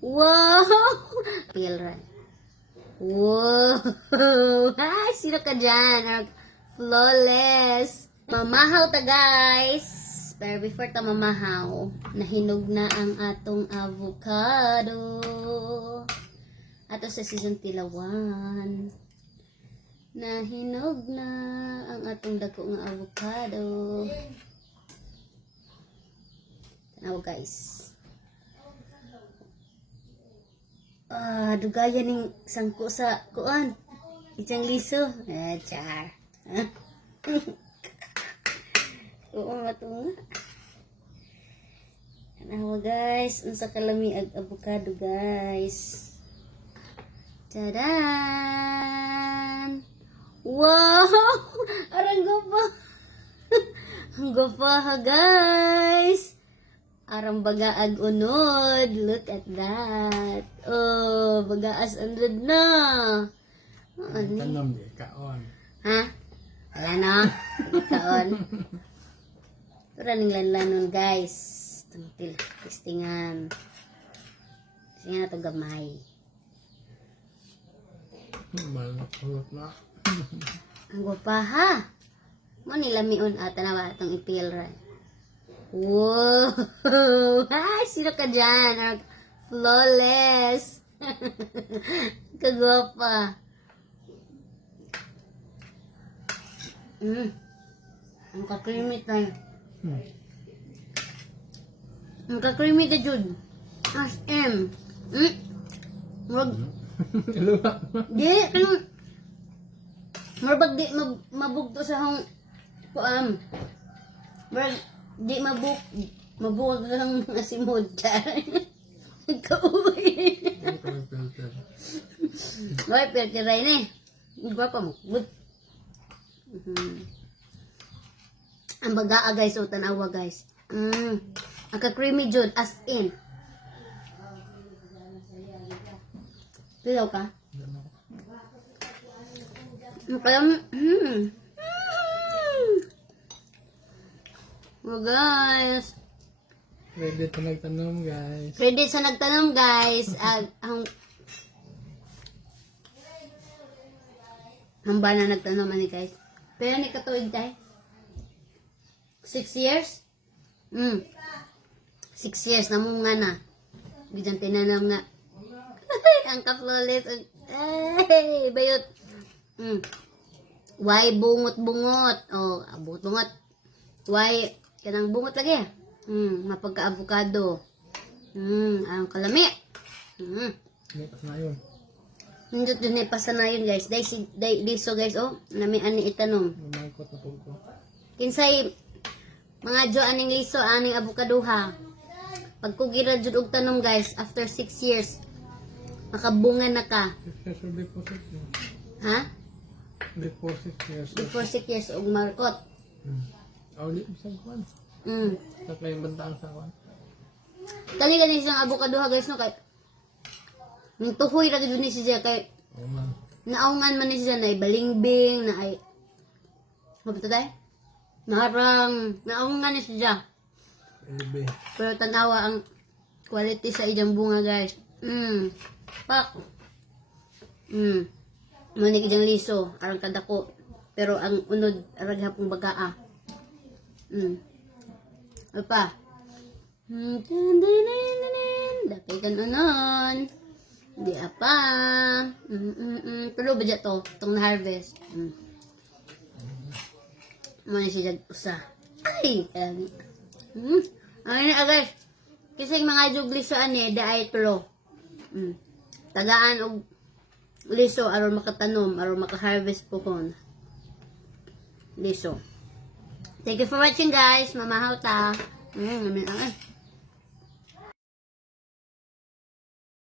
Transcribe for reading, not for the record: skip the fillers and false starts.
Wow! Feel right. Wow! Ay, sino ka dyan? Flawless. Mamahaw ta, guys. Pero before ta mamahaw, nahinog na ang atong avocado. Ato sa season tilawan. Nahinog na ang atong dako nga avocado. Tanaw, guys. Dugayan ning sangko sa kuan. Itang liso. Char. Oo nga ito nga. Ano guys, unsa kalami ag avocado guys. Tadan! Wow! Arang gapa. Ang gapa ha guys. Arang bagaag unod. Look at that. Oh, bagaas unod na. Tanong di kaon. Ha? Wala na. Kaon. Ning lanlanon guys. Tungtil. Testingan. Testingan na ito gamay. Malapulot na. Ang gwapa ha. Mo nilamion ata na itong ipil rin. Wow! Ay, sino ka dyan? Flawless. Kagwapa. Ang kakrimit tayo. Ang kakrimit na jud. As M. Murag. Di, kanong. Murag di mabugto sa hong kuam. Murag di mabuwag lang mga simod. Nagka-uwi. Why, pertiray na eh. Gwapa mo. Good. Ang bagaa guys, o tanawa guys. Ang ka-creamy jud, as in. Pilaw ka? Kaya, oh guys. Ready to nagtanom guys. Ready sa nagtanom guys. Ang bana nagtanom ani guys. Pero ni katuig tayo. 6 years? 6 years na munga na. Bidyan tinanam na. Ang ka-flawless. Ay, bayot. Why bungot-bungot? Oh, bungot. Why kanang bungot lagi. Mapagka-avocado. Ang kalami. Next na yun. Nindot dun pasanayon guys. Dahil so guys, oh, namian ni itanom. Mamangkot na po ko. Kinsay mga jo aning liso aning avokadoha. Pag kugira jud og tanom guys, after 6 years makabunga na ka. Successful deposit yun. Ha? Deposit yes. Before 6 years og markot. Auli sa kwan. Sa kayong bantaan sa kwan. Kani siyang avokadoha guys no kay ning tuhoy ra gid ni siya kay Oo man. naungan man ni siya na balingbing na ay Mabito tayo? Narang naungan ni siya. Ebe. Pero tanawa ang quality sa iyang bunga guys. Pak. Manig iyang liso, arang kadako. Pero ang unod arang hapong bagaa. Ano pa? Dapay kan unon. Di apa. Tulo ba dyan to? Itong na-harvest. Muna siya usa. Ay! Ay na guys. Kasi mga juglisaan niya, daay tulo. Tagaan og liso aron makatanom, aron maka-harvest po kon. Liso. Thank you for watching guys. Mamahaw ta.